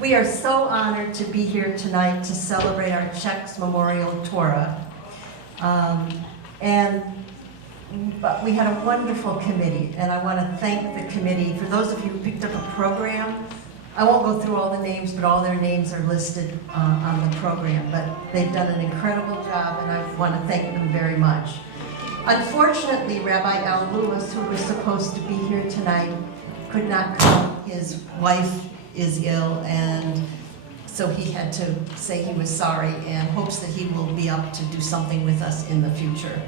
We are so honored to be here tonight to celebrate our Czechs Memorial Torah. But we had a wonderful committee, and I want to thank the committee. For those of you who picked up a program, I won't go through all the names, but all their names are listed on the program. But they've done an incredible job, and I want to thank them very much. Unfortunately, Rabbi Al Lewis, who was supposed to be here tonight, could not come. His wife is ill, and so he had to say he was sorry and hopes that he will be up to do something with us in the future.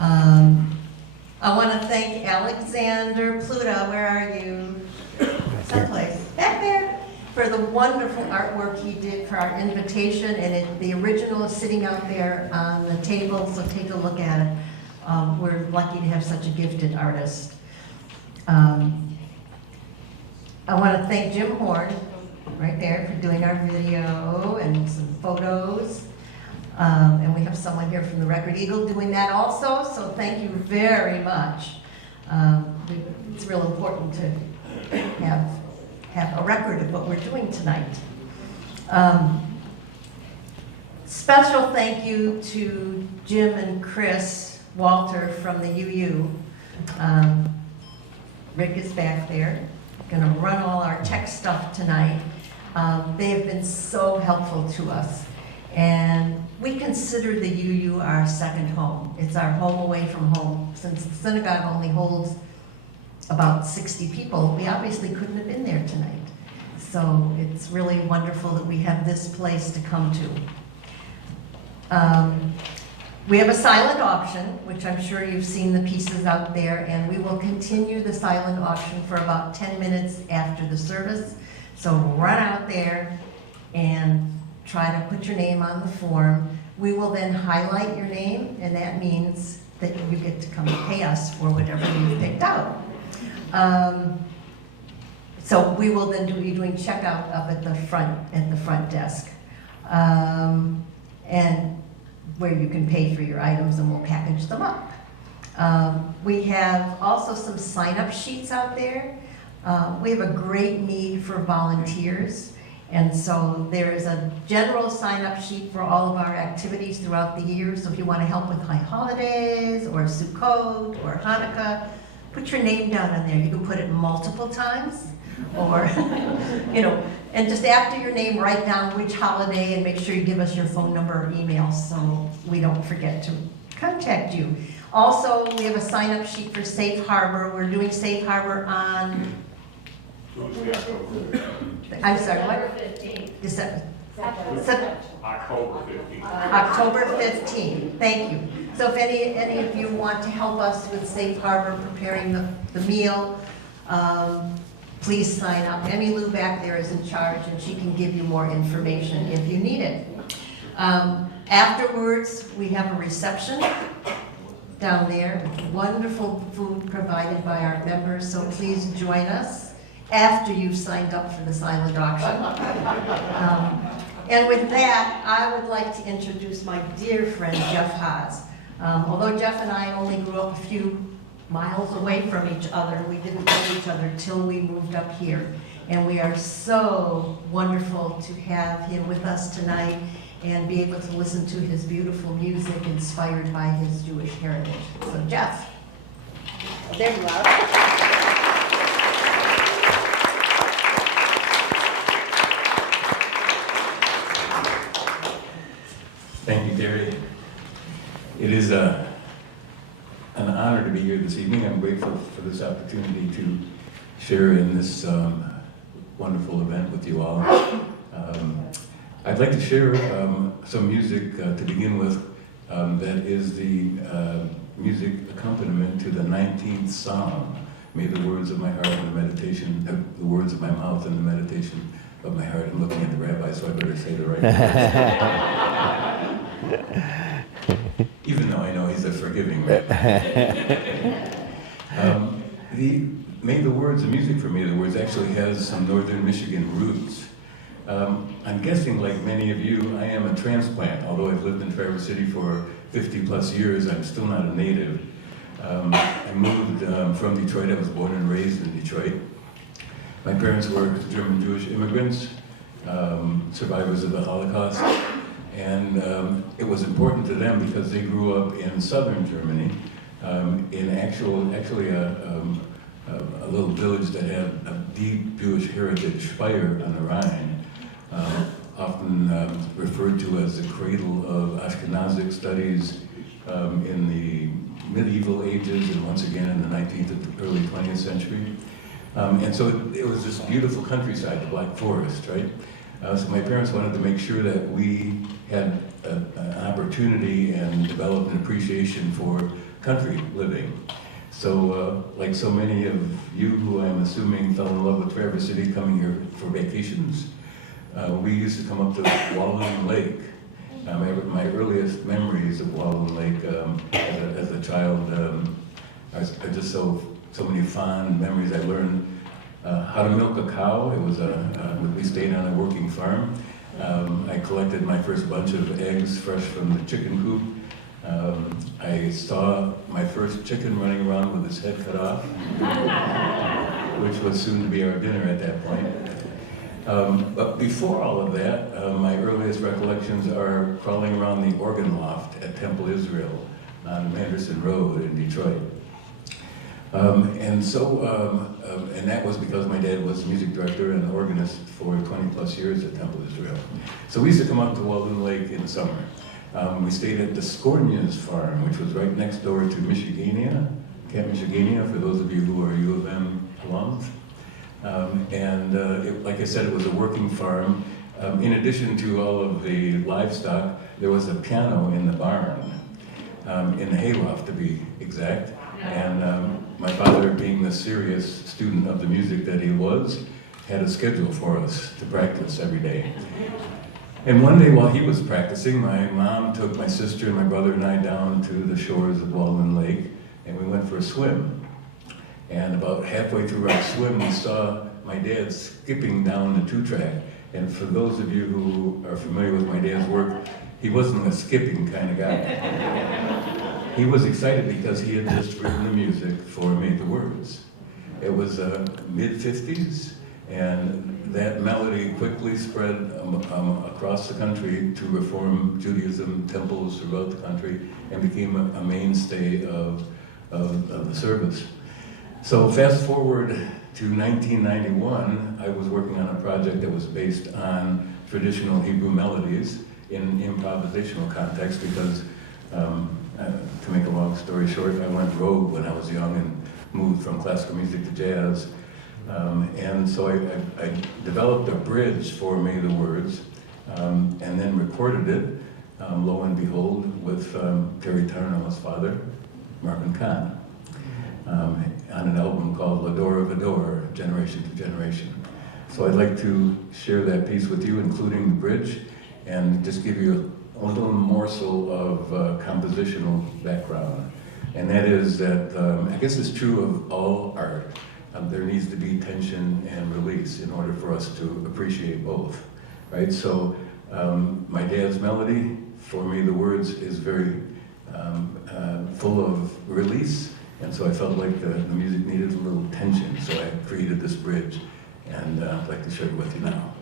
I want to thank Alexander Pluta, where are you? Someplace. Back there. For the wonderful artwork he did for our invitation, and the original is sitting out there on the table, so take a look at it. We're lucky to have such a gifted artist. I want to thank Jim Horn, right there, for doing our video and some photos. And we have someone here from the Record Eagle doing that also, so thank you very much. It's real important to have a record of what we're doing tonight. Special thank you to Jim and Chris Walter from the UU. Rick is back there, gonna run all our tech stuff tonight. They have been so helpful to us. And we consider the UU our second home. It's our home away from home. Since the synagogue only holds about 60 people, we obviously couldn't have been there tonight. So it's really wonderful that we have this place to come to. We have a silent auction, which I'm sure you've seen the pieces out there, and we will continue the silent auction for about 10 minutes after the service. So run out there and try to put your name on the form. We will then highlight your name, and that means that you get to come pay us for whatever you've picked out. So we will then be doing checkout up at the front desk, and where you can pay for your items, and we'll package them up. We have also some sign-up sheets out there. We have a great need for volunteers. And so there is a general sign-up sheet for all of our activities throughout the year. So if you want to help with high holidays or Sukkot or Hanukkah, put your name down on there. You can put it multiple times, or and just after your name, write down which holiday and make sure you give us your phone number or email so we don't forget to contact you. Also, we have a sign-up sheet for Safe Harbor. We're doing Safe Harbor on I'm sorry, what? 15th. December. October 15th. October 15th, thank you. So if any of you want to help us with Safe Harbor, preparing the meal, please sign up. Emmy Lou back there is in charge, and she can give you more information if you need it. Afterwards, we have a reception down there, wonderful food provided by our members, so please join us after you've signed up for the silent auction. And with that, I would like to introduce my dear friend, Jeff Haas. Although Jeff and I only grew up a few miles away from each other, we didn't know each other till we moved up here. And we are so wonderful to have him with us tonight and be able to listen to his beautiful music inspired by his Jewish heritage. So Jeff. There you are. Thank you, Terry. It is an honor to be here this evening. I'm grateful for this opportunity to share in this wonderful event with you all. I'd like to share some music to begin with that is the music accompaniment to the 19th Psalm. May the words of my heart and the meditation, the words of my mouth and the meditation of my heart. I'm looking at the rabbi, so I better say the right words. Even though I know he's a forgiving rabbi. May the words, the music for Me the Words actually has some northern Michigan roots. I'm guessing, like many of you, I am a transplant. Although I've lived in Traverse City for 50 plus years, I'm still not a native. I moved from Detroit. I was born and raised in Detroit. My parents were German Jewish immigrants, survivors of the Holocaust, and it was important to them because they grew up in southern Germany, in actually a little village that had a deep Jewish heritage, Speyer on the Rhine, often referred to as the cradle of Ashkenazic studies in the medieval ages and once again in the 19th and early 20th century. And so it was this beautiful countryside, the Black Forest, right? So my parents wanted to make sure that we had an opportunity and developed an appreciation for country living. So like so many of you who I'm assuming fell in love with Traverse City coming here for vacations, we used to come up to Walloon Lake. My earliest memories of Walloon Lake as a child are just so many fond memories. I learned how to milk a cow. It was we stayed on a working farm. I collected my first bunch of eggs fresh from the chicken coop. I saw my first chicken running around with his head cut off, which was soon to be our dinner at that point. But before all of that, my earliest recollections are crawling around the organ loft at Temple Israel on Manderson Road in Detroit. And that was because my dad was music director and organist for 20 plus years at Temple Israel. So we used to come up to Walloon Lake in summer. We stayed at the Scornias farm, which was right next door to Michigania, Camp Michigania, for those of you who are U of M alums. Like I said, it was a working farm. In addition to all of the livestock, there was a piano in the barn, in the hayloft to be exact. And my father, being the serious student of the music that he was, had a schedule for us to practice every day. And one day while he was practicing, my mom took my sister and my brother and I down to the shores of Walloon Lake, and we went for a swim. And about halfway through our swim, we saw my dad skipping down the two-track. And for those of you who are familiar with my dad's work, he wasn't a skipping kind of guy. He was excited because he had just written the music for Made the Words. It was mid-50s, and that melody quickly spread across the country to Reform Judaism temples throughout the country and became a mainstay of the service. So fast forward to 1991, I was working on a project that was based on traditional Hebrew melodies in improvisational context because, to make a long story short, I went rogue when I was young and moved from classical music to jazz. And so I developed a bridge for May the Words, and then recorded it, lo and behold, with Terry Tarnow's father, Marvin Kahn, on an album called L'Adore of Adore, Generation to Generation. So I'd like to share that piece with you, including the bridge, and just give you a little morsel of compositional background. And that is that, I guess it's true of all art, there needs to be tension and release in order for us to appreciate both, right? So my dad's melody, for me the words, is very full of release, and so I felt like the music needed a little tension, so I created this bridge, and I'd like to share it with you now.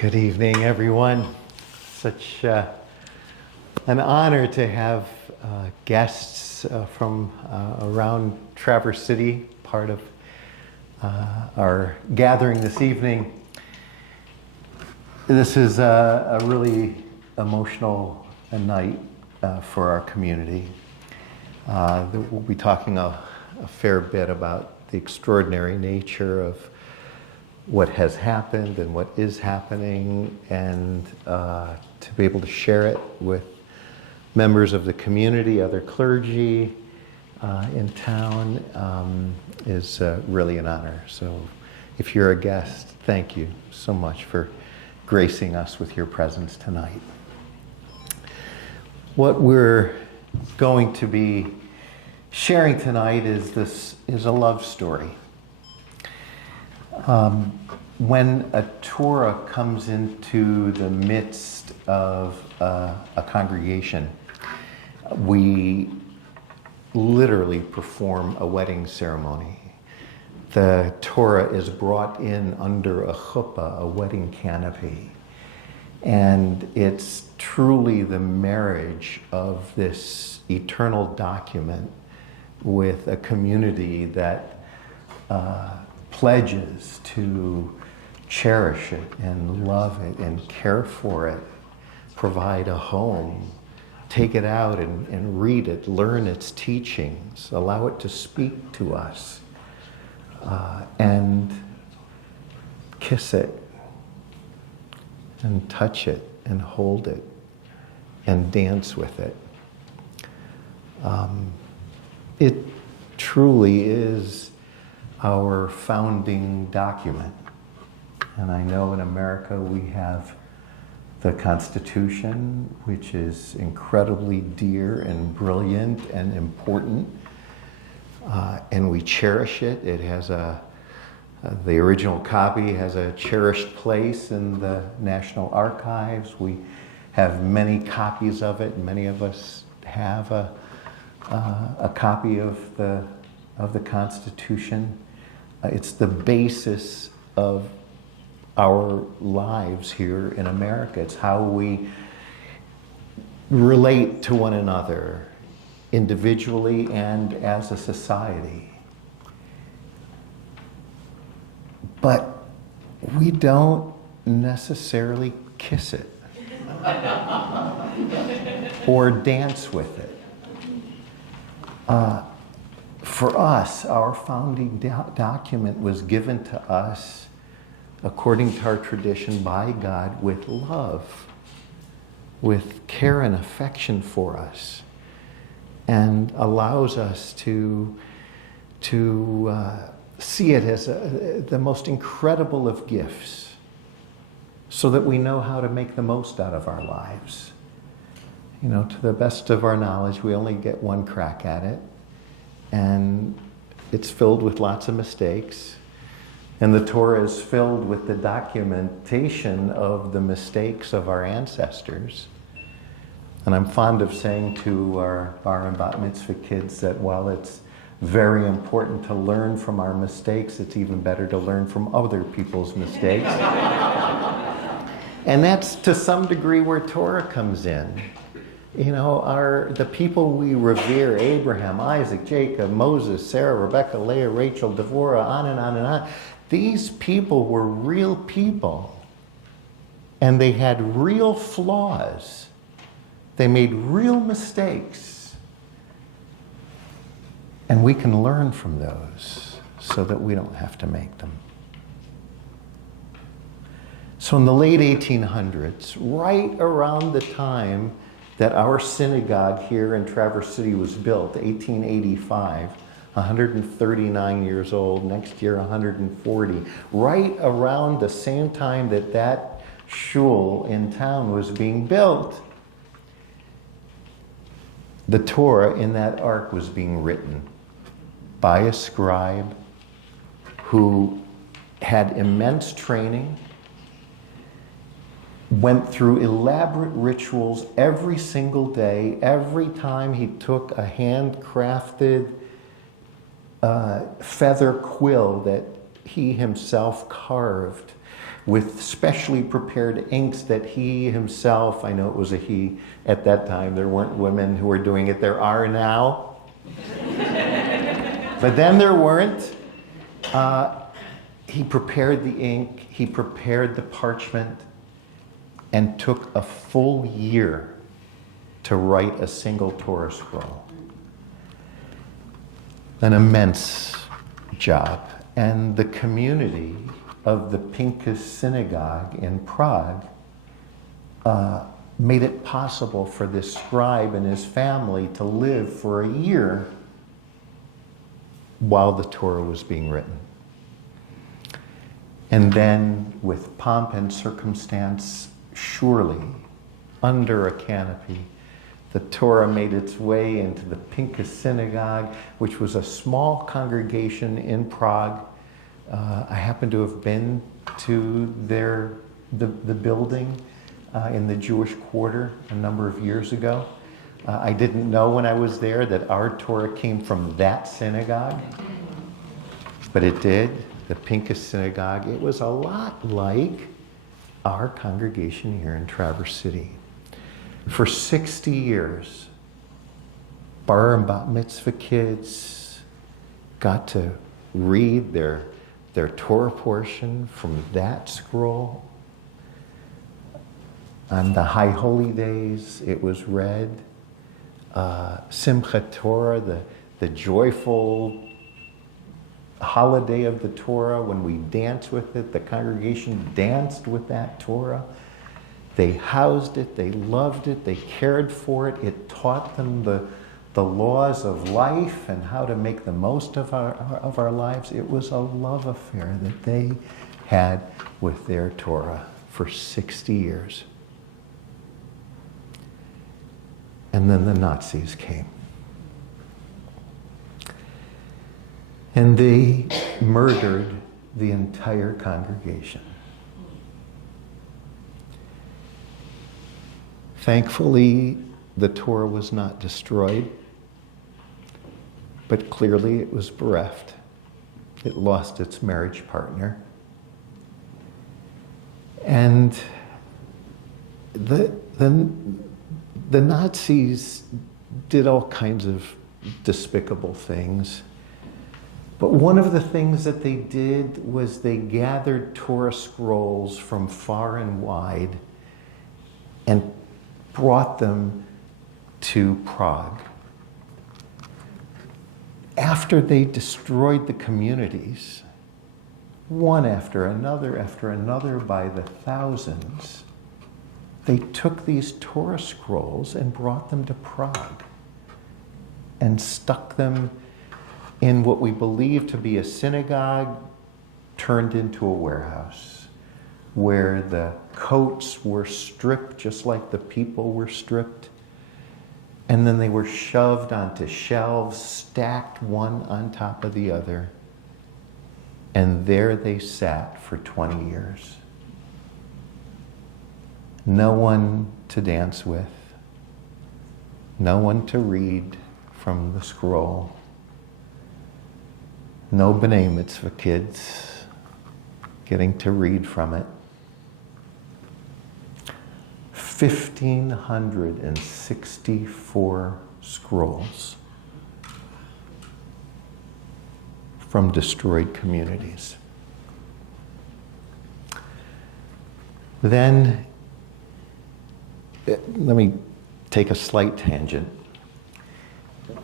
Good evening, everyone. Such an honor to have guests from around Traverse City, part of our gathering this evening. This is a really emotional night for our community. We'll be talking a fair bit about the extraordinary nature of what has happened and what is happening, and to be able to share it with members of the community, other clergy in town is really an honor. So if you're a guest, thank you so much for gracing us with your presence tonight. What we're going to be sharing tonight is a love story. When a Torah comes into the midst of a congregation, we literally perform a wedding ceremony. The Torah is brought in under a chuppah, a wedding canopy, and it's truly the marriage of this eternal document with a community that pledges to cherish it and love it and care for it, provide a home, take it out and read it, learn its teachings, allow it to speak to us, and kiss it and touch it and hold it and dance with it. It truly is our founding document. And I know in America we have the Constitution, which is incredibly dear and brilliant and important, and we cherish it. It has the original copy has a cherished place in the National Archives. We have many copies of it. Many of us have a copy of the Constitution. It's the basis of our lives here in America. It's how we relate to one another individually and as a society. But we don't necessarily kiss it or dance with it. For us, our founding document was given to us according to our tradition, by God with love, with care and affection for us, and allows us to see it as the most incredible of gifts, so that we know how to make the most out of our lives. You know, to the best of our knowledge, we only get one crack at it, and it's filled with lots of mistakes. And the Torah is filled with the documentation of the mistakes of our ancestors. And I'm fond of saying to our bar and bat mitzvah kids that while it's very important to learn from our mistakes, it's even better to learn from other people's mistakes. And that's to some degree where Torah comes in. You know, the people we revere, Abraham, Isaac, Jacob, Moses, Sarah, Rebecca, Leah, Rachel, Devorah, on and on and on. These people were real people. And they had real flaws. They made real mistakes. And we can learn from those so that we don't have to make them. So in the late 1800s, right around the time that our synagogue here in Traverse City was built, 1885, 139 years old, next year 140, right around the same time that that shul in town was being built, the Torah in that ark was being written by a scribe who had immense training, went through elaborate rituals every single day. Every time he took a handcrafted feather quill that he himself carved with specially prepared inks that he himself, I know it was a he at that time, there weren't women who were doing it, there are now. But then there weren't. He prepared the ink, he prepared the parchment, and took a full year to write a single Torah scroll. An immense job. And the community of the Pinkas Synagogue in Prague made it possible for this scribe and his family to live for a year while the Torah was being written. And then, with pomp and circumstance, surely, under a canopy, the Torah made its way into the Pinkas Synagogue, which was a small congregation in Prague. I happen to have been to the building in the Jewish Quarter a number of years ago. I didn't know when I was there that our Torah came from that synagogue, but it did, the Pinkas Synagogue. It was a lot like our congregation here in Traverse City. For 60 years, bar and bat mitzvah kids got to read their Torah portion from that scroll. On the high holy days, it was read. Simchat Torah, the joyful holiday of the Torah, when we dance with it, the congregation danced with that Torah. They housed it, they loved it, they cared for it. It taught them the laws of life and how to make the most of our lives. It was a love affair that they had with their Torah for 60 years. And then the Nazis came. And they murdered the entire congregation. Thankfully, the Torah was not destroyed, but clearly it was bereft. It lost its marriage partner. And the Nazis did all kinds of despicable things. But one of the things that they did was they gathered Torah scrolls from far and wide and brought them to Prague. After they destroyed the communities, one after another by the thousands, they took these Torah scrolls and brought them to Prague and stuck them in what we believe to be a synagogue turned into a warehouse, where the coats were stripped just like the people were stripped, and then they were shoved onto shelves, stacked one on top of the other, and there they sat for 20 years. No one to dance with, no one to read from the scroll, no B'nai Mitzvah kids getting to read from it. 1,564 scrolls from destroyed communities. Then, let me take a slight tangent.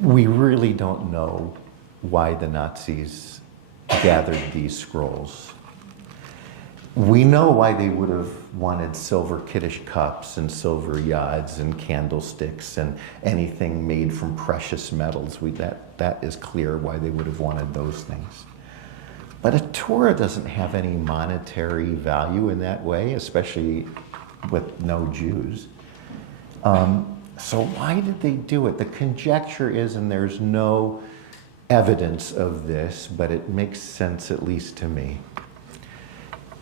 We really don't know why the Nazis gathered these scrolls. We know why they would have wanted silver Kiddush cups and silver yads and candlesticks and anything made from precious metals. That is clear why they would have wanted those things. But a Torah doesn't have any monetary value in that way, especially with no Jews. So why did they do it? The conjecture is, and there's no evidence of this, but it makes sense at least to me.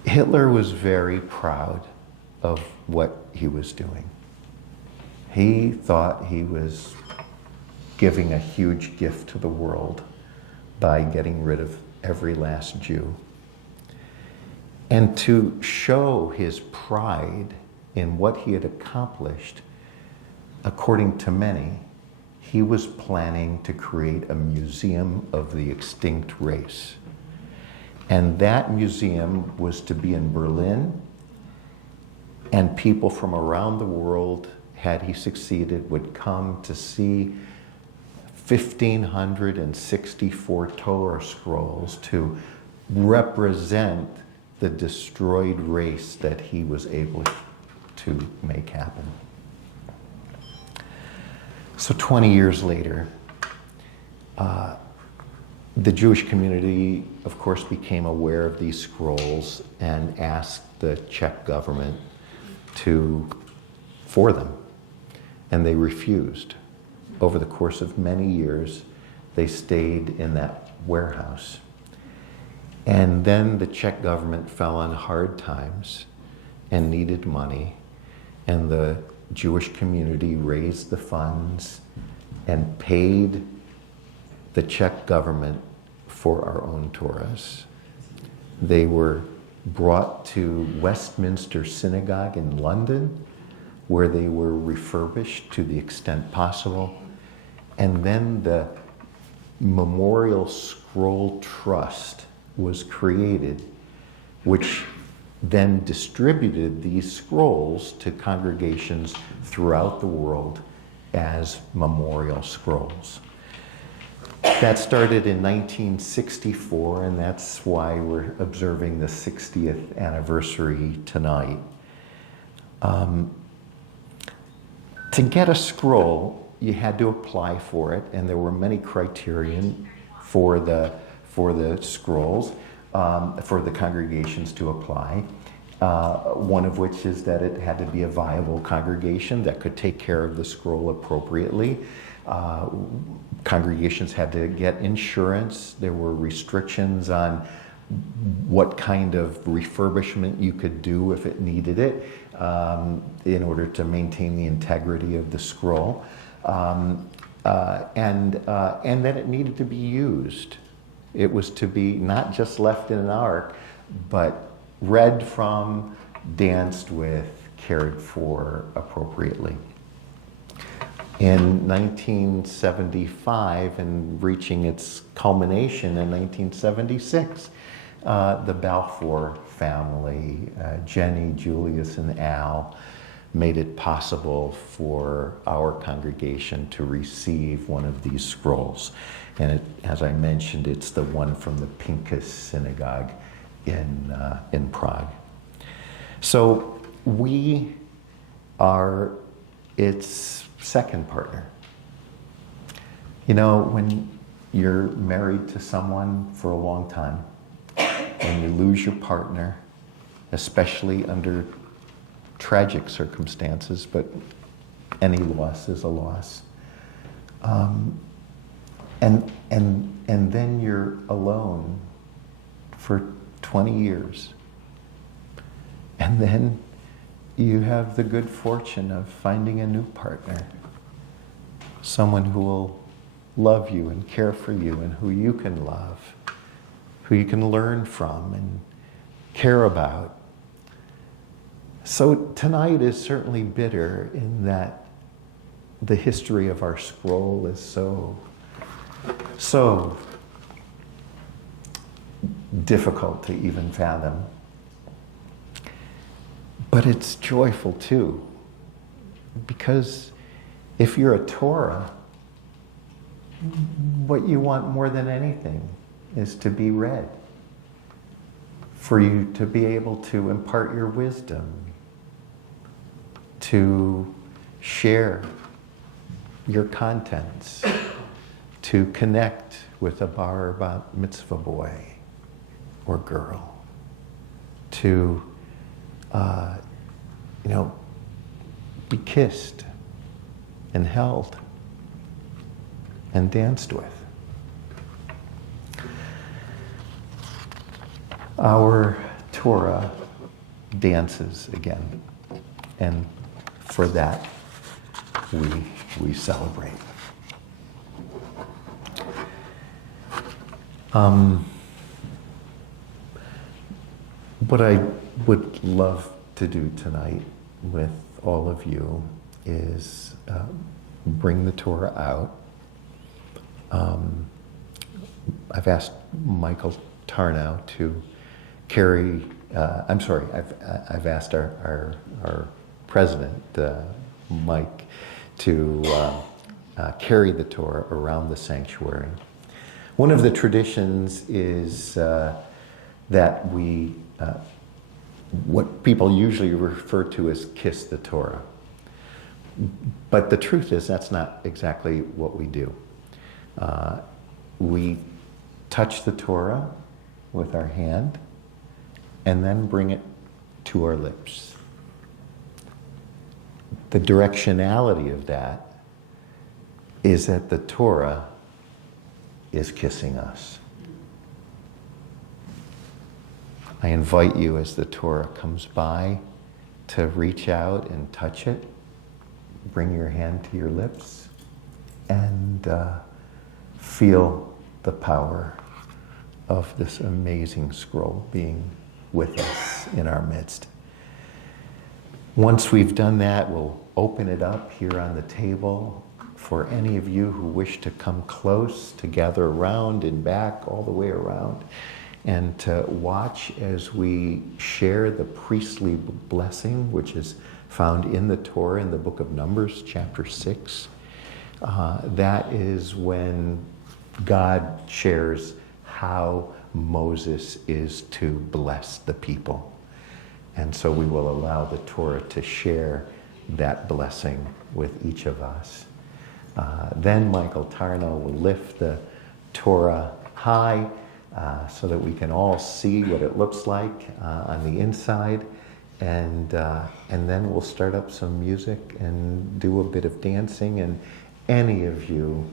Hitler was very proud of what he was doing. He thought he was giving a huge gift to the world by getting rid of every last Jew. And to show his pride in what he had accomplished, according to many, he was planning to create a museum of the extinct race. And that museum was to be in Berlin, and people from around the world, had he succeeded, would come to see 1,564 Torah scrolls to represent the destroyed race that he was able to make happen. So 20 years later, the Jewish community, of course, became aware of these scrolls and asked the Czech government for them, and they refused. Over the course of many years, they stayed in that warehouse. And then the Czech government fell on hard times and needed money, and the Jewish community raised the funds and paid the Czech government for our own Torahs. They were brought to Westminster Synagogue in London, where they were refurbished to the extent possible. And then the Memorial Scroll Trust was created, which then distributed these scrolls to congregations throughout the world as memorial scrolls. That started in 1964, and that's why we're observing the 60th anniversary tonight. To get a scroll, you had to apply for it, and there were many criterion for the scrolls, for the congregations to apply. One of which is that it had to be a viable congregation that could take care of the scroll appropriately. Congregations had to get insurance. There were restrictions on what kind of refurbishment you could do if it needed it in order to maintain the integrity of the scroll. And then it needed to be used. It was to be not just left in an ark, but read from, danced with, cared for appropriately. In 1975, and reaching its culmination in 1976, the Balfour family, Jenny, Julius, and Al, made it possible for our congregation to receive one of these scrolls. And as I mentioned, it's the one from the Pinkas Synagogue in Prague. So we are its second partner. You know, when you're married to someone for a long time and you lose your partner, especially under tragic circumstances, but any loss is a loss. And then you're alone for 20 years. And then you have the good fortune of finding a new partner, someone who will love you and care for you and who you can love, who you can learn from and care about. So tonight is certainly bitter in that the history of our scroll is so difficult to even fathom. But it's joyful too, because if you're a Torah, what you want more than anything is to be read, for you to be able to impart your wisdom, to share your contents, to connect with a bar bat mitzvah boy or girl, to be kissed and held and danced with. Our Torah dances again, and for that we celebrate. What I would love to do tonight with all of you is bring the Torah out. I've asked Michael Tarnow to carry, I've asked our president, Mike, to carry the Torah around the sanctuary. One of the traditions is that we, what people usually refer to as kiss the Torah. But the truth is that's not exactly what we do. We touch the Torah with our hand and then bring it to our lips. The directionality of that is that the Torah is kissing us. I invite you as the Torah comes by to reach out and touch it, bring your hand to your lips, and feel the power of this amazing scroll being with us in our midst. Once we've done that, we'll open it up here on the table for any of you who wish to come close, to gather around and back, all the way around, and to watch as we share the priestly blessing, which is found in the Torah in the book of Numbers, chapter 6. That is when God shares how Moses is to bless the people. And so we will allow the Torah to share that blessing with each of us. Then Michael Tarnow will lift the Torah high so that we can all see what it looks like on the inside. And then we'll start up some music and do a bit of dancing. And any of you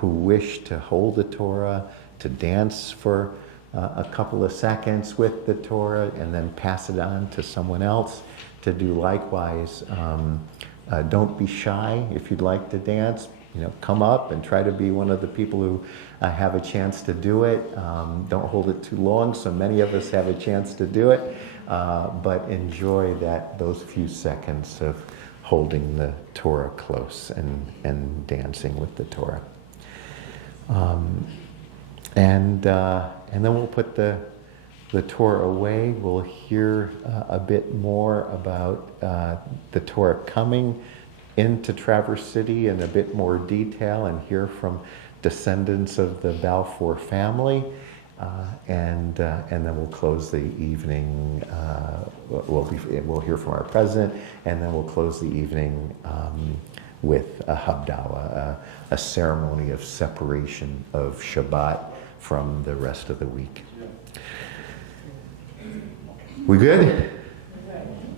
who wish to hold the Torah, to dance for a couple of seconds with the Torah and then pass it on to someone else to do likewise. Don't be shy if you'd like to dance. Come up and try to be one of the people who have a chance to do it. Don't hold it too long, so many of us have a chance to do it. But enjoy those few seconds of holding the Torah close and dancing with the Torah. And then we'll put the Torah away. We'll hear a bit more about the Torah coming into Traverse City in a bit more detail and hear from descendants of the Balfour family. And then we'll close the evening. We'll hear from our president, and then we'll close the evening with a Havdalah, a ceremony of separation of Shabbat from the rest of the week. We good?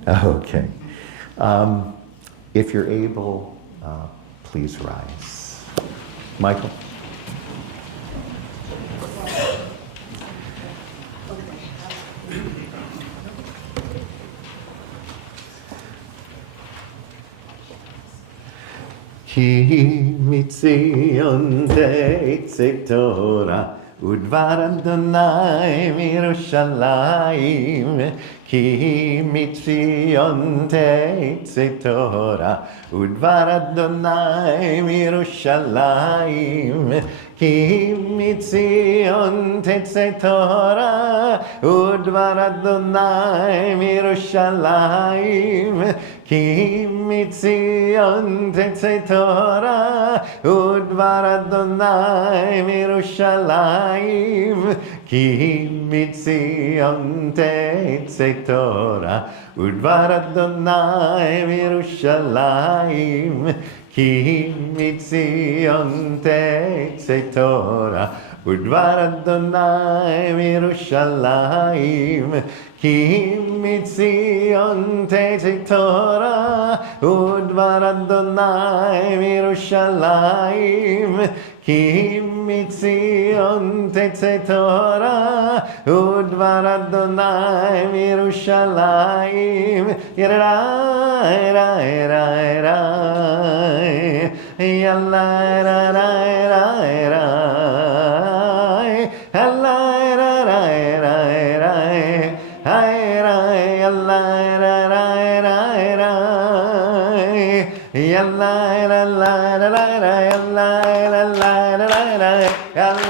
Okay. If you're able, please rise. Michael? Ki mitzion teitze Torah udvar Adonai mirushalayim. Ki mitzion teitze Torah udvar Adonai mirushalayim. Ki mitzion teitze Torah udvar Adonai mirushalayim. Ki mitzion tetzei Torah udvar Adonai mirushalayim. Ki mitzion tetzei Torah udvar Adonai mirushalayim. Ki mitzion tetzei Torah udvar Adonai mirushalayim. Ki mitzion tetzei Torah udvar Adonai mirushalayim. Ki mitzion tetzei Torah udvar Adonai mirushalayim. Yerai rai rai rai yalai rai rai rai yalai rai rai rai rai rai yalai rai rai rai yalai rai rai rai yalai rai rai yalai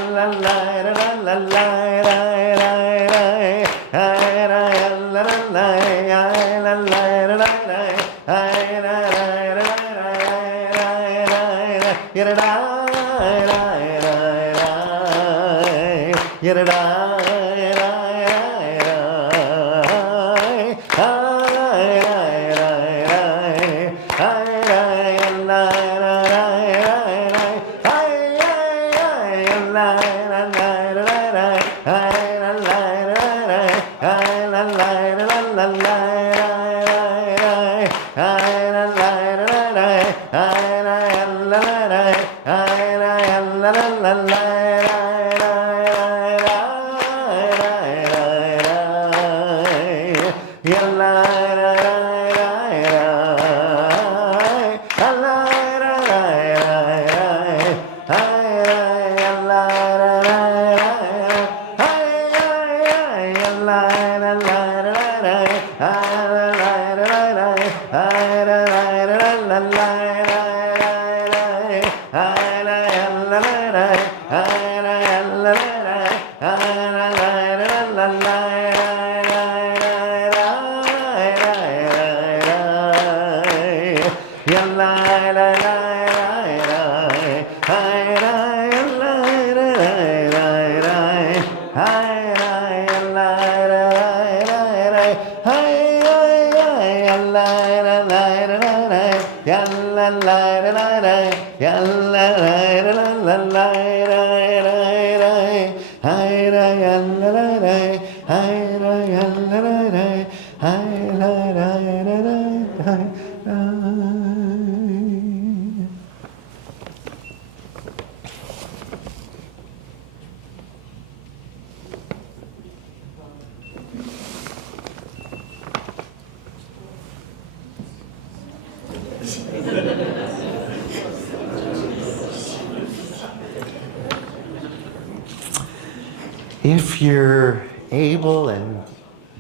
If you're able and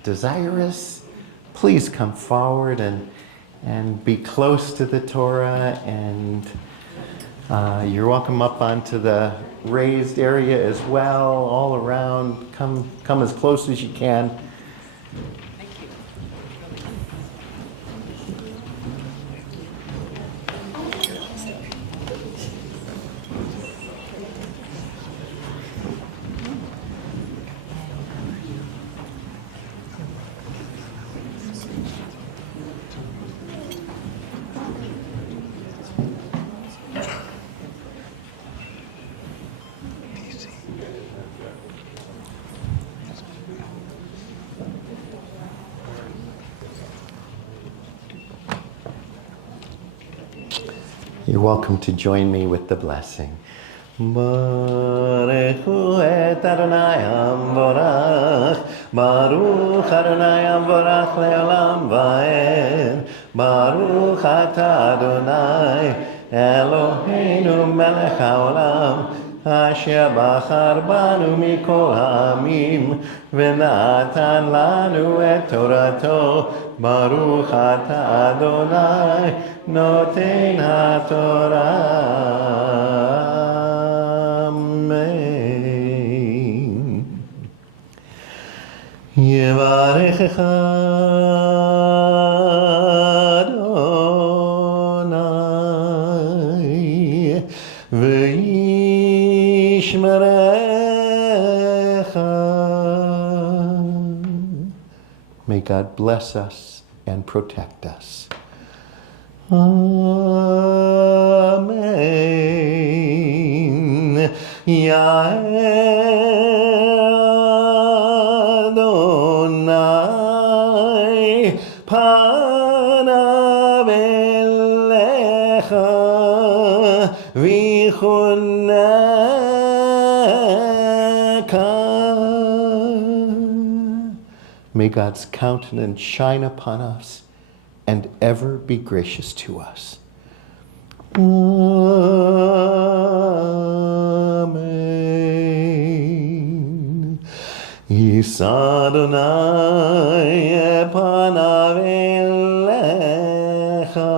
desirous, please come forward and be close to the Torah, and you're welcome up onto the raised area as well, all around. Come as close as you can. You're welcome to join me with the blessing. Baruch hu et Adonai Amvorach, Baruch Adonai Amvorach le'olam va'ed, Baruch ata Adonai Eloheinu melech haolam, Asher bachar banu mikol ha'amim, v'natan lanu et Torato, Baruch ata Adonai noten ha'Torah. Amen. Yevarechecha Adonai v'yishmerecha. May God bless us and protect us. Amen. Ya'er Adonai panav elecha v'chuneka. May God's countenance shine upon us and ever be gracious to us. Amen. Yisa Adonai panav elecha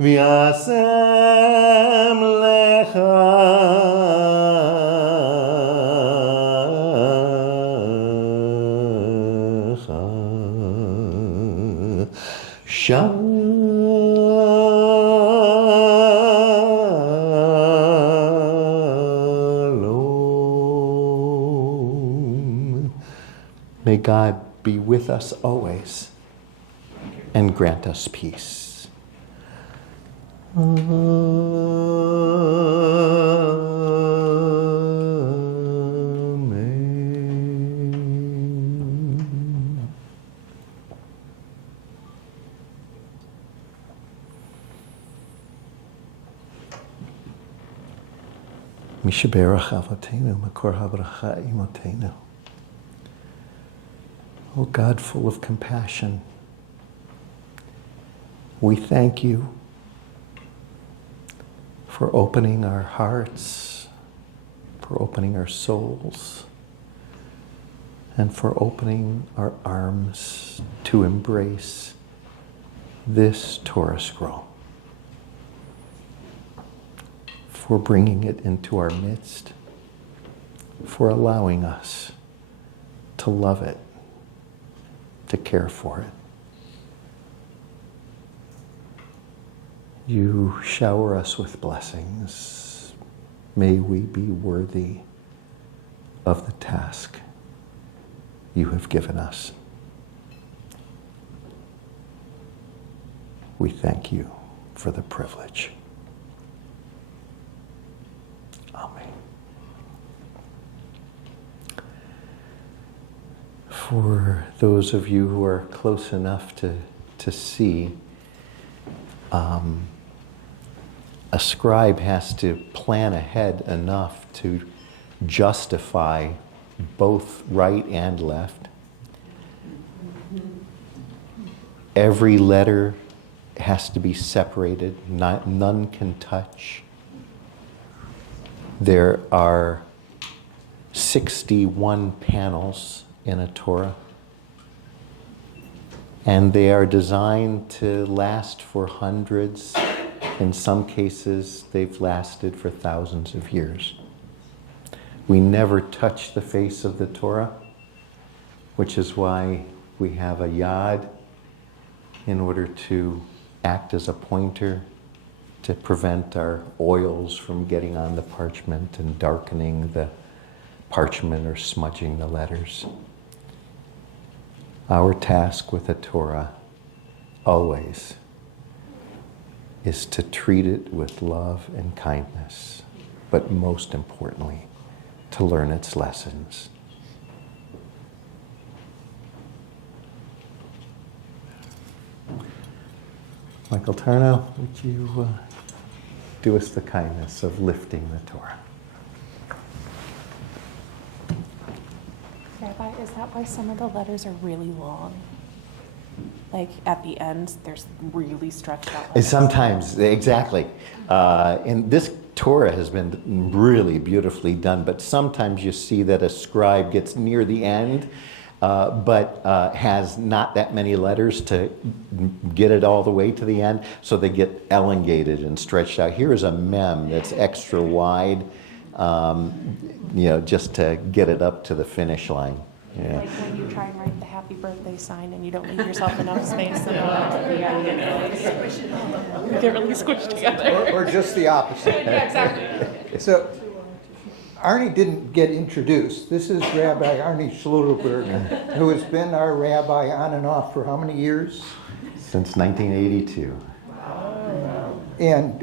v'yasem lecha Shalom. May God be with us always and grant us peace. Amen. Mishaberach Avotenu, Makor HaBracha Imotenu. O God, full of compassion, we thank you for opening our hearts, for opening our souls, and for opening our arms to embrace this Torah scroll, for bringing it into our midst, for allowing us to love it, to care for it. You shower us with blessings. May we be worthy of the task you have given us. We thank you for the privilege. Amen. For those of you who are close enough to see, a scribe has to plan ahead enough to justify both right and left. Every letter has to be separated, none can touch. There are 61 panels in a Torah, and they are designed to last for hundreds. In some cases, they've lasted for thousands of years. We never touch the face of the Torah, which is why we have a yad in order to act as a pointer to prevent our oils from getting on the parchment and darkening the parchment or smudging the letters. Our task with the Torah always is to treat it with love and kindness, but most importantly, to learn its lessons. Michael Tarnow, would you do us the kindness of lifting the Torah? Rabbi, is that why some of the letters are really long? Like at the end, there's really stretched out letters. Sometimes, exactly. And this Torah has been really beautifully done, but sometimes you see that a scribe gets near the end, but has not that many letters to get it all the way to the end, so they get elongated and stretched out. Here is a mem that's extra wide, just to get it up to the finish line. Yeah. Like when you try and write the happy birthday sign and you don't leave yourself enough space and you get really squished together. Or just the opposite. Yeah, exactly. So Arnie didn't get introduced. This is Rabbi Arnie Schluterberg, who has been our rabbi on and off for how many years? Since 1982. And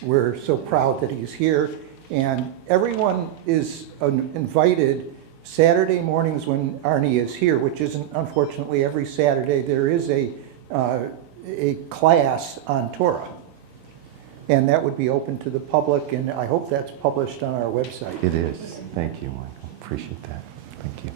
we're so proud that he's here. And everyone is invited Saturday mornings when Arnie is here, which isn't unfortunately every Saturday. There is a class on Torah. And that would be open to the public, and I hope that's published on our website. It is. Thank you, Michael. Appreciate that. Thank you.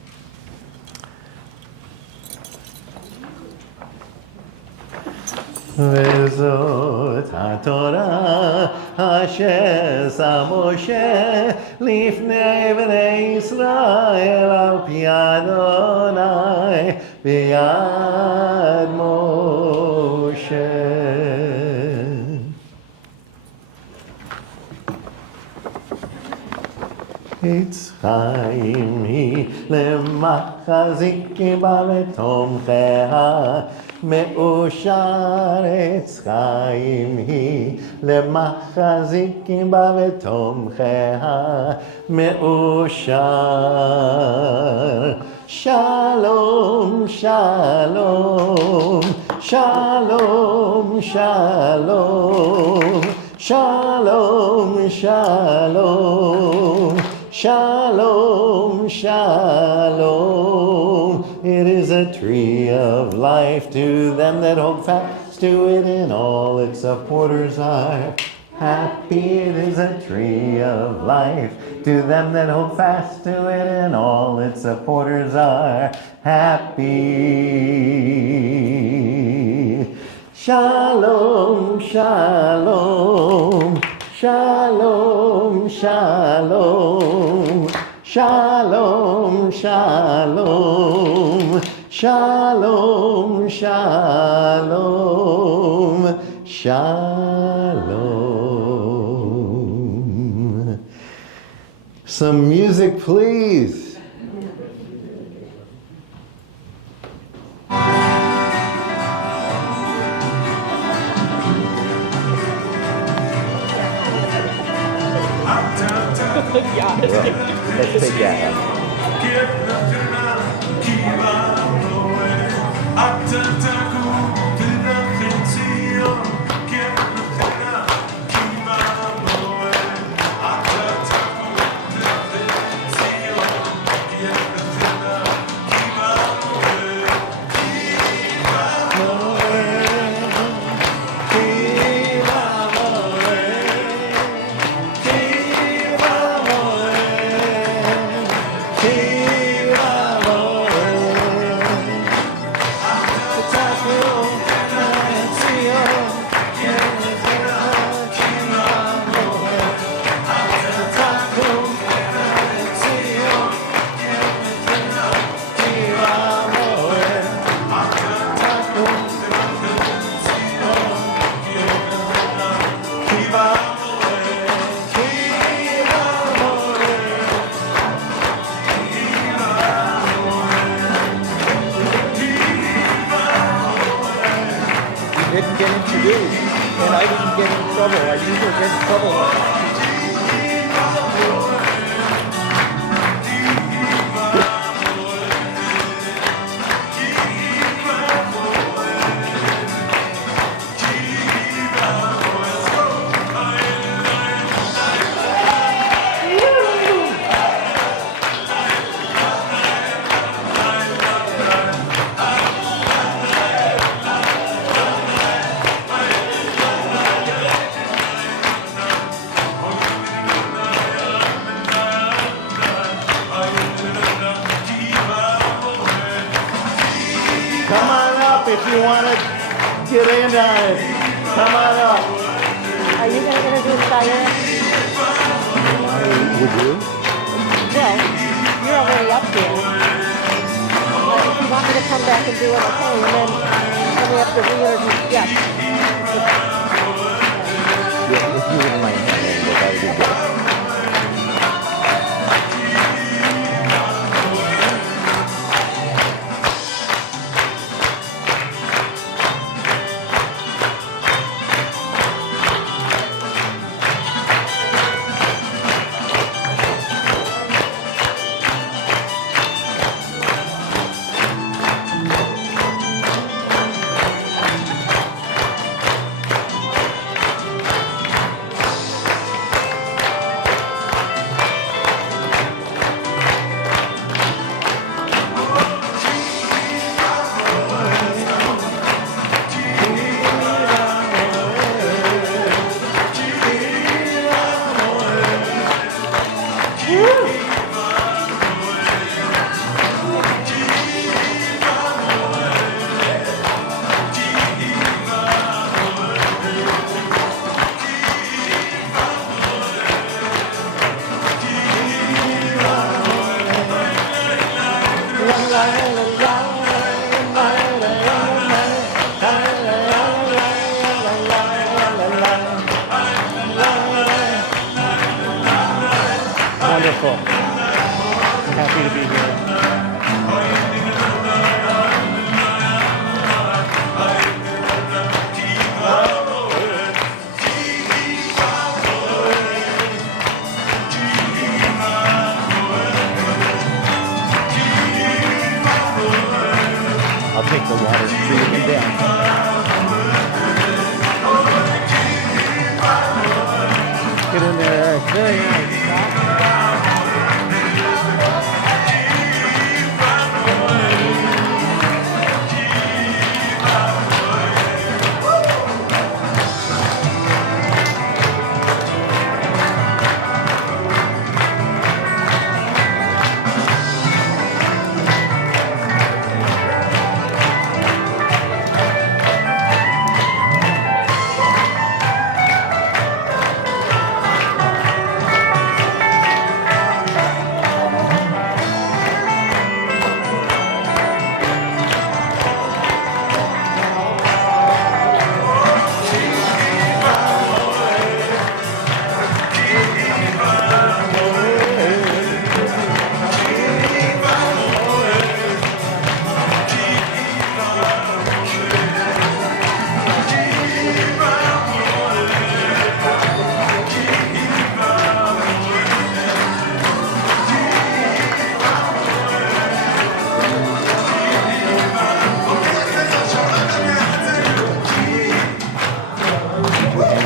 וזאת התורה אשר שם משה לפני בני ישראל על פי אדוני ביד משה. עץ חיים היא למחזיקים בה ותומכיה, מאושר עץ חיים היא למחזיקים בה ותומכיה, מאושר. שלום, שלום, שלום, שלום, שלום, שלום. Shalom, shalom. It is a tree of life to them that hold fast to it, and all its supporters are happy. It is a tree of life to them that hold fast to it, and all its supporters are happy. Shalom, shalom. Shalom, shalom, shalom, shalom, shalom, shalom, shalom. Some music, please. Let's take that Didn't get introduced, and I didn't get in trouble. I usually get in trouble. if you want to get in on it, come on up. Are you going to introduce Diane? Would you? Well, you're already up there. If you want me to come back and do it, okay, and then we have to reintroduce, yes. Yeah, if you wouldn't mind handling it, that would be good. Wonderful. I'm happy to be here. I'll take the water treatment down. Get in there, Eric. Very nice.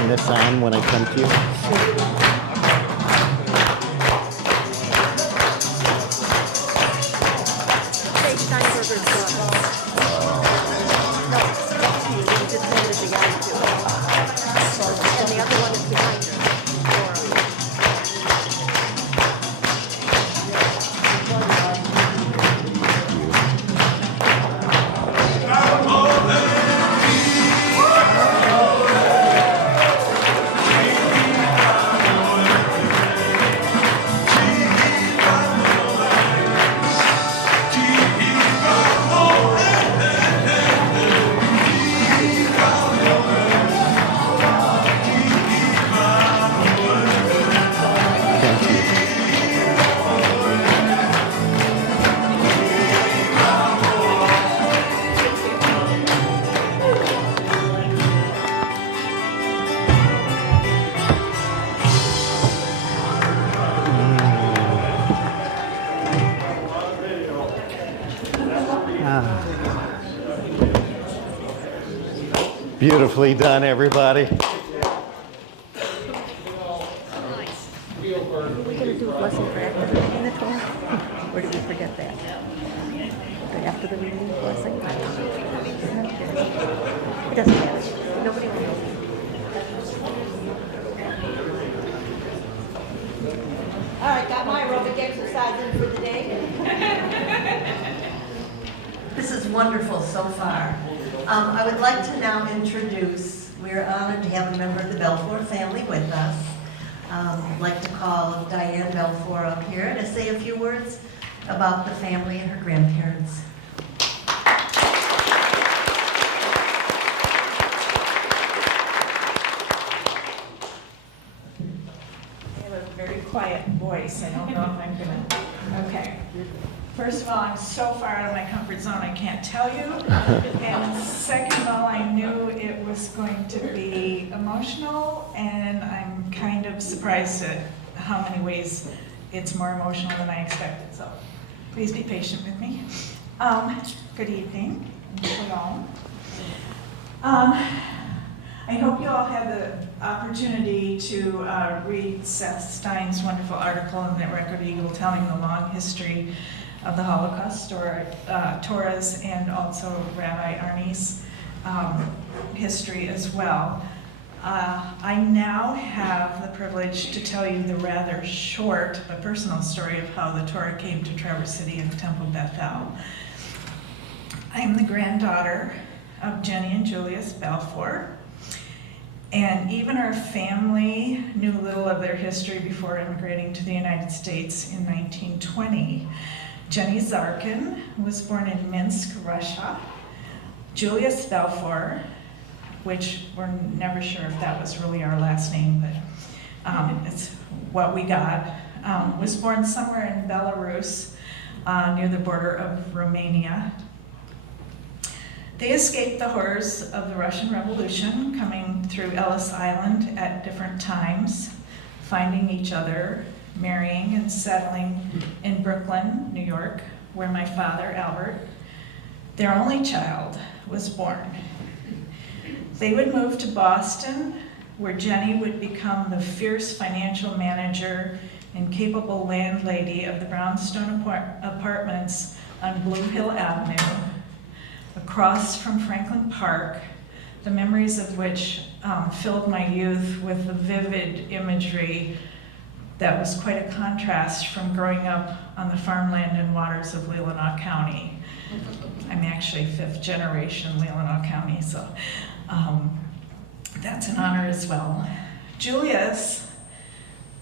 This on when I come to you. And the other one is behind her. Beautifully done, everybody. We're going to do a blessing for after the reading of the Torah? Or did we forget that? Okay, after the reading of the blessing? It doesn't matter. Nobody knows. All right, got my aerobic exercise in for the day. This is wonderful so far. I would like to now introduce, we're honored to have a member of the Belfour family with us. I'd like to call Diane Belfour up here to say a few words about the family and her grandparents. I have a very quiet voice. I don't know if I'm gonna, okay. First of all, I'm so far out of my comfort zone, I can't tell you. And second of all, I knew it was going to be emotional, and I'm kind of surprised at how many ways it's more emotional than I expected, so please be patient with me. Good evening, shalom. I hope you all had the opportunity to read Seth Stein's wonderful article in the Record Eagle telling the long history of the Holocaust, or Torah's, and also Rabbi Arnie's history as well. I now have the privilege to tell you the rather short but personal story of how the Torah came to Traverse City and Temple Bethel. I am the granddaughter of Jenny and Julius Balfour, and even our family knew little of their history before immigrating to the United States in 1920. Jenny Zarkin was born in Minsk, Russia. Julius Balfour, which we're never sure if that was really our last name, but it's what we got, was born somewhere in Belarus, near the border of Romania. They escaped the horrors of the Russian Revolution, coming through Ellis Island at different times, finding each other, marrying and settling in Brooklyn, New York, where my father, Albert, their only child, was born. They would move to Boston, where Jenny would become the fierce financial manager and capable landlady of the brownstone apartments on Blue Hill Avenue, across from Franklin Park, the memories of which filled my youth with a vivid imagery that was quite a contrast from growing up on the farmland and waters of Leelanau County. I'm actually 5th generation Leelanau County, so that's an honor as well. Julius,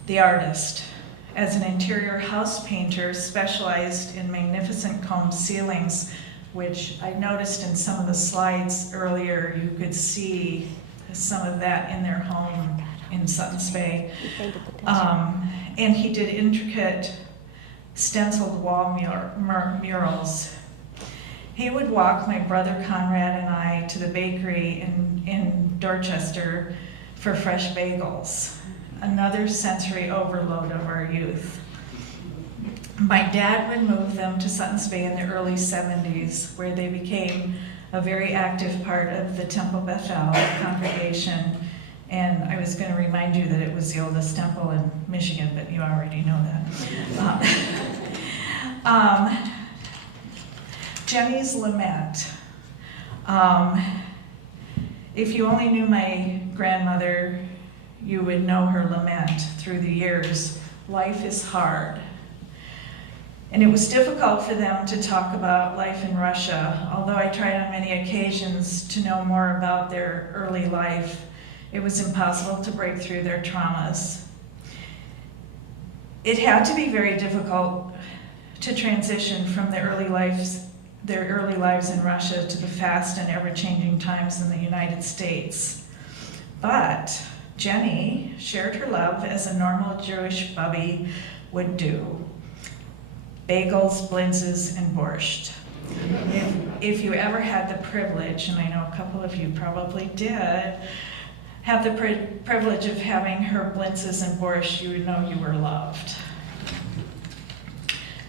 the artist, as an interior house painter, specialized in magnificent comb ceilings, which I noticed in some of the slides earlier. You could see some of that in their home in Suttons Bay. And he did intricate stenciled wall murals. He would walk my brother Conrad and I to the bakery in Dorchester for fresh bagels, another sensory overload of our youth. My dad would move them to Suttons Bay in the early 70s, where they became a very active part of the Temple Bethel congregation. And I was going to remind you that it was the oldest temple in Michigan, but you already know that. Jenny's lament. If you only knew my grandmother, you would know her lament through the years. Life is hard. And it was difficult for them to talk about life in Russia, although I tried on many occasions to know more about their early life. It was impossible to break through their traumas. It had to be very difficult to transition from their early lives in Russia to the fast and ever-changing times in the United States. But Jenny shared her love as a normal Jewish bubby would do. Bagels, blintzes, and borscht. If you ever had the privilege, and I know a couple of you probably did, have the privilege of having her blintzes and borscht, you would know you were loved.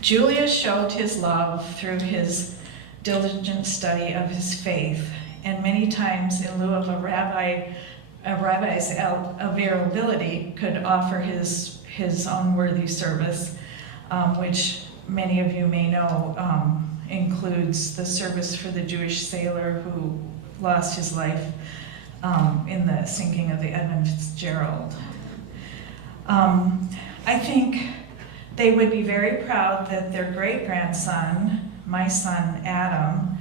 Julius showed his love through his diligent study of his faith, and many times in lieu of a rabbi's availability could offer his own worthy service, which many of you may know includes the service for the Jewish sailor who lost his life in the sinking of the Edmund Fitzgerald. I think they would be very proud that their great-grandson, my son Adam,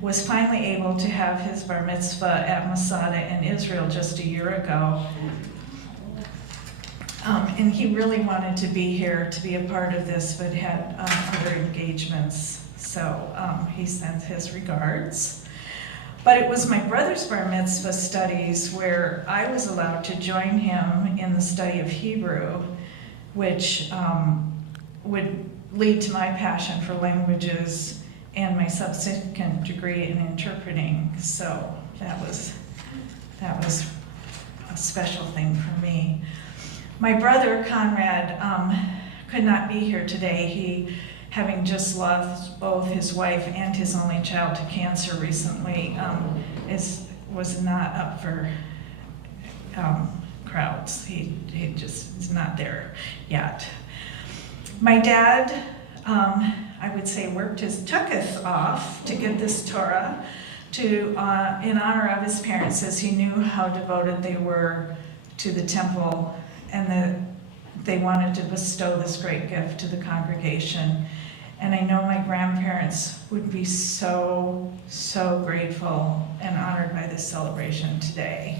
was finally able to have his bar mitzvah at Masada in Israel just a year ago. And he really wanted to be here to be a part of this, but had other engagements. So he sends his regards. But it was my brother's bar mitzvah studies where I was allowed to join him in the study of Hebrew, which would lead to my passion for languages and my subsequent degree in interpreting. So that was a special thing for me. My brother Conrad could not be here today. He, having just lost both his wife and his only child to cancer recently, was not up for crowds. He just is not there yet. My dad, I would say, worked his tuchus off to get this Torah to in honor of his parents, as he knew how devoted they were to the temple and that they wanted to bestow this great gift to the congregation. And I know my grandparents would be so, so grateful and honored by this celebration today.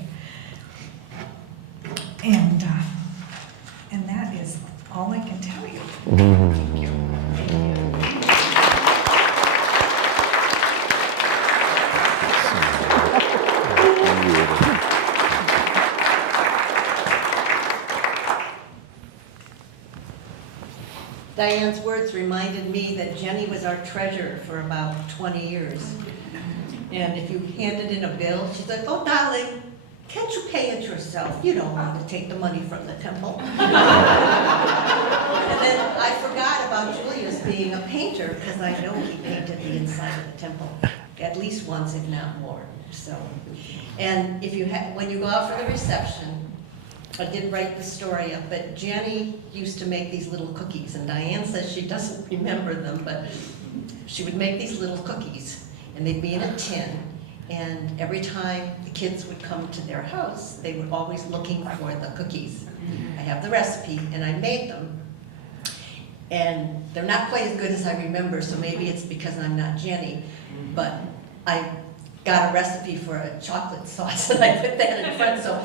And that is all I can tell you. Thank you. Diane's words reminded me that Jenny was our treasurer for about 20 years. And if you handed in a bill, she's like, "Oh, darling, can't you pay it yourself? You don't want to take the money from the temple." And then I forgot about Julius being a painter, because I know he painted the inside of the temple at least once, if not more. So, and if you when you go out for the reception, I did write the story up, but Jenny used to make these little cookies, and Diane says she doesn't remember them, but she would make these little cookies, and they'd be in a tin, and every time the kids would come to their house, they were always looking for the cookies. I have the recipe, and I made them, and they're not quite as good as I remember, so maybe it's because I'm not Jenny, but I got a recipe for a chocolate sauce, and I put that in front, so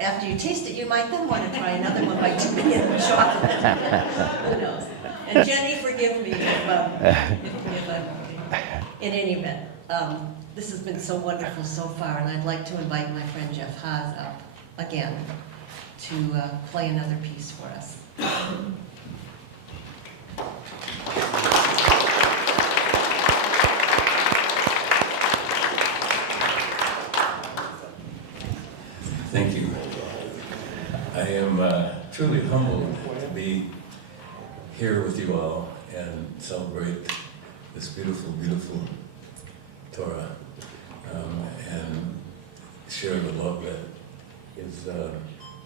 after you taste it, you might then want to try another one by dipping it in chocolate. Who knows? And Jenny, forgive me if in any event, this has been so wonderful so far, and I'd like to invite my friend Jeff Haas up again to play another piece for us. Thank you. I am truly humbled to be here with you all and celebrate this beautiful, beautiful Torah and share the love that is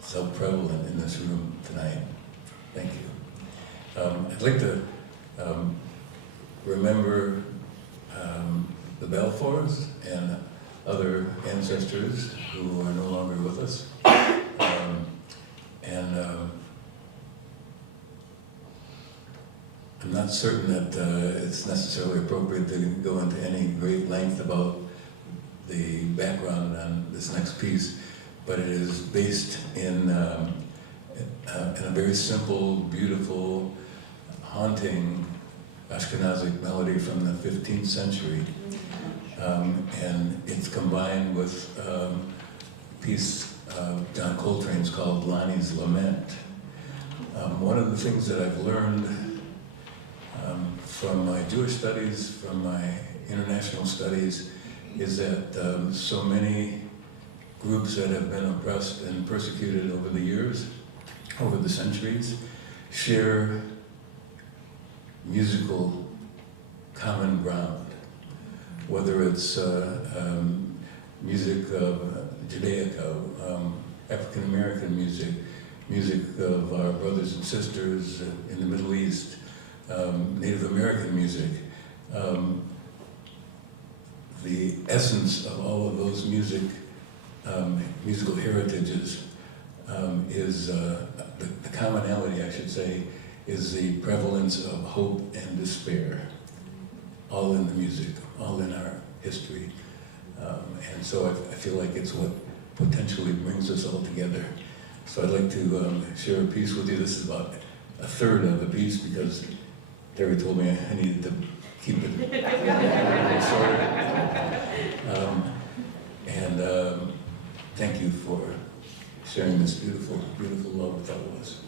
so prevalent in this room tonight. Thank you. I'd like to remember the Balfours and other ancestors who are no longer with us. I'm not certain that it's necessarily appropriate to go into any great length about the background on this next piece, but it is based in a very simple, beautiful, haunting Ashkenazic melody from the 15th century. And it's combined with a piece John Coltrane's called Lonnie's Lament. One of the things that I've learned from my Jewish studies, from my international studies, is that so many groups that have been oppressed and persecuted over the years, over the centuries, share musical common ground. Whether it's music of Judaica, African American music, music of our brothers and sisters in the Middle East, Native American music. The essence of all of those musical heritages is, the commonality, I should say, is the prevalence of hope and despair. All in the music, all in our history. And so I feel like it's what potentially brings us all together. So I'd like to share a piece with you. This is about a third of the piece because Terry told me I needed to keep it shorter. Thank you for sharing this beautiful, beautiful love with all of us.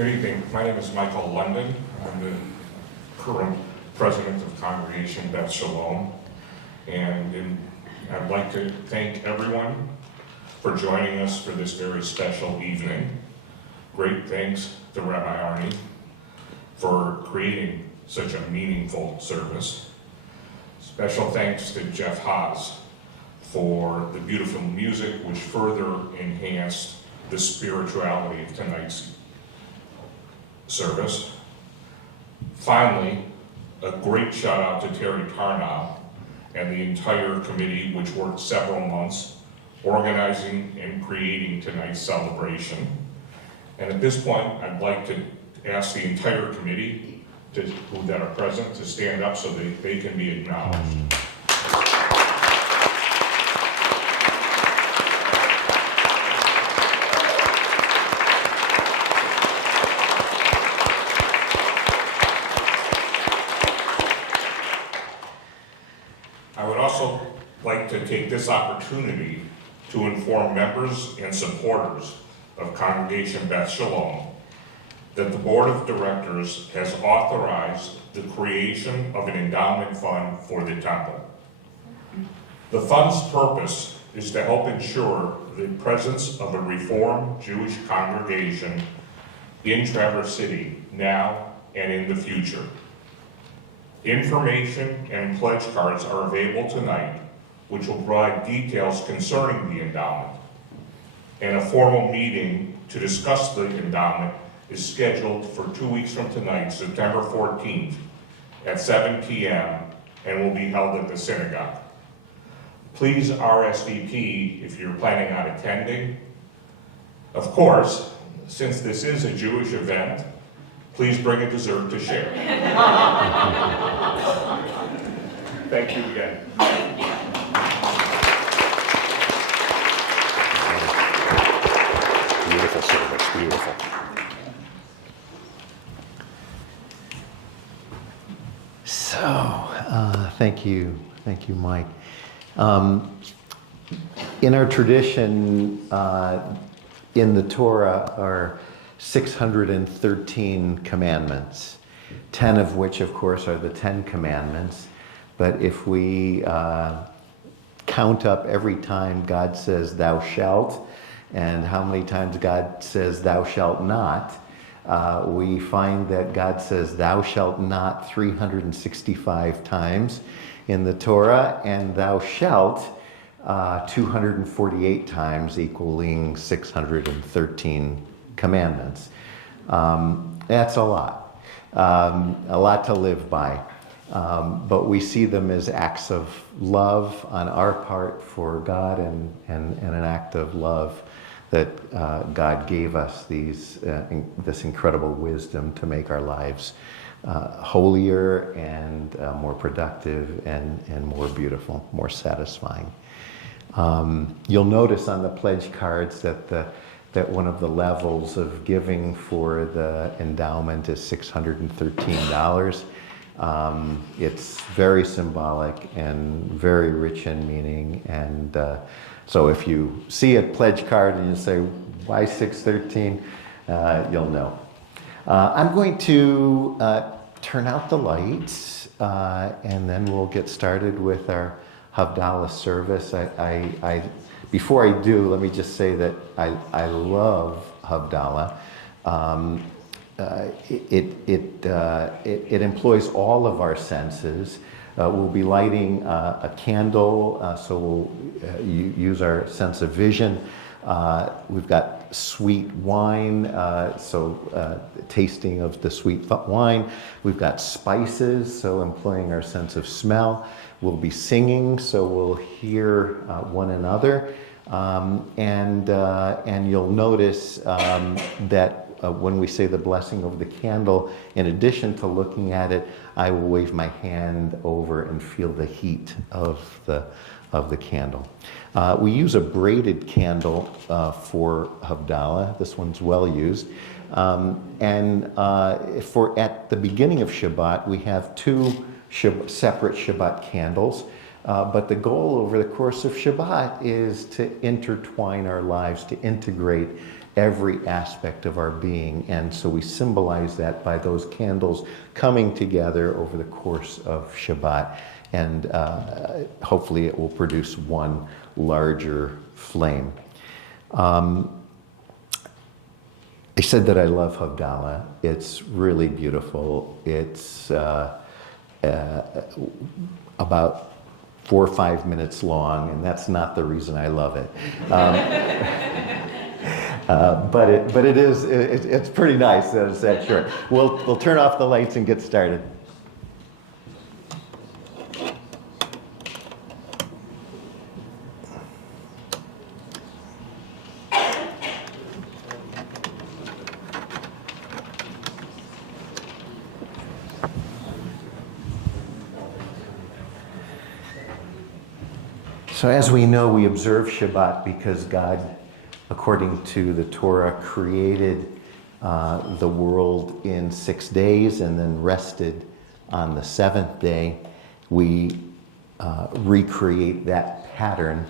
Good evening. My name is Michael London. I'm the current president of Congregation Beth Shalom. And I'd like to thank everyone for joining us for this very special evening. Great thanks to Rabbi Arnie for creating such a meaningful service. Special thanks to Jeff Haas for the beautiful music which further enhanced the spirituality of tonight's service. Finally, a great shout out to Terry Tarnow and the entire committee which worked several months organizing and creating tonight's celebration. And at this point, I'd like to ask the entire committee that are present to stand up so that they can be acknowledged. I would also like to take this opportunity to inform members and supporters of Congregation Beth Shalom that the Board of Directors has authorized the creation of an endowment fund for the temple. The fund's purpose is to help ensure the presence of a Reformed Jewish congregation in Traverse City now and in the future. Information and pledge cards are available tonight, which will provide details concerning the endowment. And a formal meeting to discuss the endowment is scheduled for 2 weeks from tonight, September 14th at 7 p.m. and will be held at the synagogue. Please RSVP if you're planning on attending. Of course, since this is a Jewish event, please bring a dessert to share. Thank you again. Beautiful service, beautiful. So, thank you, Mike. In our tradition, in the Torah are 613 commandments, 10 of which, of course, are the 10 commandments. But if we count up every time God says, "Thou shalt," and how many times God says, "Thou shalt not," we find that God says, "Thou shalt not" 365 times in the Torah, and "Thou shalt" 248 times, equaling 613 commandments. That's a lot to live by. But we see them as acts of love on our part for God, and an act of love that God gave us this incredible wisdom to make our lives holier and more productive and more beautiful, more satisfying. You'll notice on the pledge cards that one of the levels of giving for the endowment is $613. It's very symbolic and very rich in meaning, and so if you see a pledge card and you say, "Why 613?" You'll know. I'm going to turn out the lights, and then we'll get started with our Havdalah service. Before I do, let me just say that I love Havdalah. It employs all of our senses. We'll be lighting a candle, so we'll use our sense of vision. We've got sweet wine, so tasting of the sweet wine. We've got spices, so employing our sense of smell. We'll be singing, so we'll hear one another. And you'll notice that when we say the blessing of the candle, in addition to looking at it, I will wave my hand over and feel the heat of the candle. We use a braided candle for Havdalah. This one's well used. And at the beginning of Shabbat, we have two separate Shabbat candles. But the goal over the course of Shabbat is to intertwine our lives, to integrate every aspect of our being. And so we symbolize that by those candles coming together over the course of Shabbat. And hopefully it will produce one larger flame. I said that I love Havdalah. It's really beautiful. It's about 4 or 5 minutes long, and that's not the reason I love it. But it's pretty nice that it's that short. We'll turn off the lights and get started. So as we know, we observe Shabbat because God, according to the Torah, created the world in 6 days and then rested on the 7th day. We recreate that pattern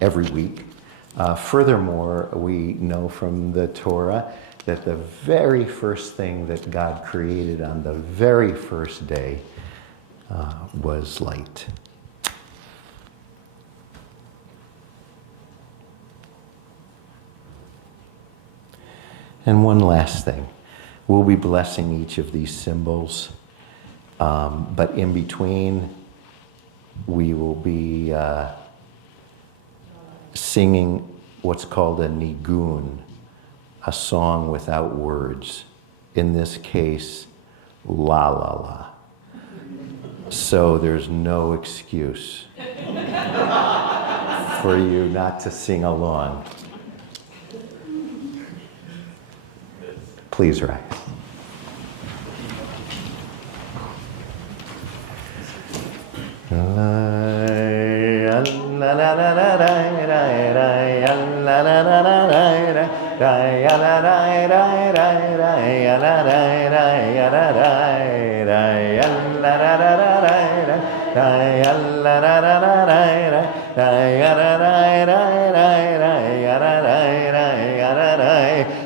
every week. Furthermore, we know from the Torah that the very first thing that God created on the very first day was light. And one last thing. We'll be blessing each of these symbols, but in between, we will be singing what's called a nigun, a song without words. In this case, la la la. So there's no excuse for you not to sing along. Please rise.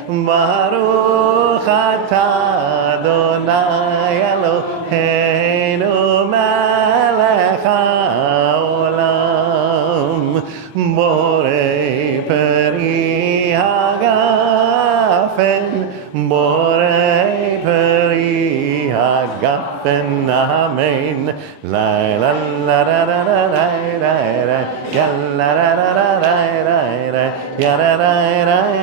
Baruch atah Adonai Eloheinu melech haolam borei peri hagafen borei peri hagafen amen la la la la la la la la ya la la la la la la ya la la la la la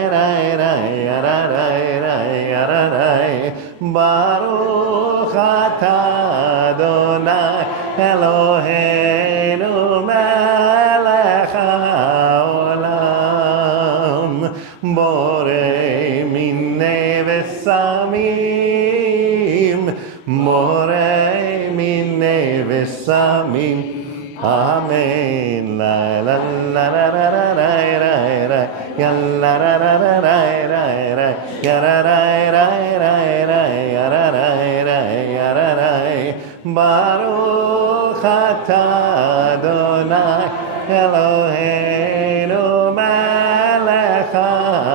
Baruch atah Adonai Eloheinu melech haolam borei minei v'samim borei minei v'samim amen la la la la la la la la ya la la la la la la ya la la la la Baruch atah Adonai Eloheinu melech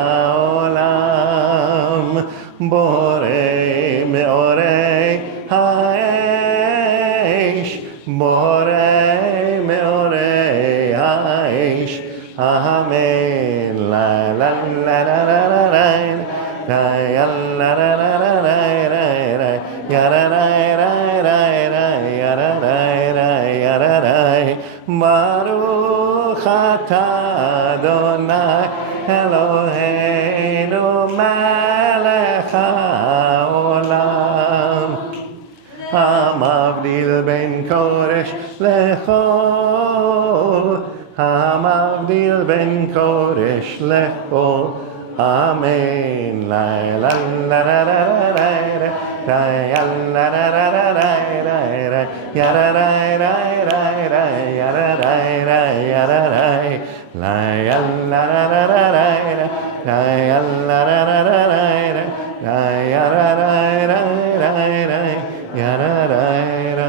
haolam borei meorei ha'esh borei meorei ha'esh amen la la la la la la la la la la la la la ya la la Baruch atah Adonai Eloheinu melech haolam hamavdil ben kodesh lechol hamavdil ben kodesh lechol amen la la la la la la la ya la la la la la la ya la la la la la ya la la la ya la la la ya la la la la la la ya la la la la la la ya la la la la la ya la la la ya la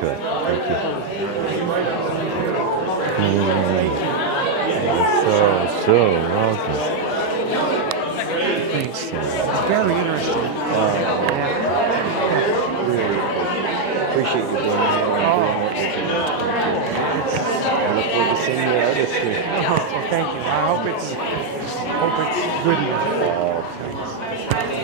to it. Thank you. So welcome. Thanks. It's very interesting. Really appreciate you doing that and doing what you're doing. I look forward to seeing your artistry. Well, thank you. I hope it's good news. Oh, thanks.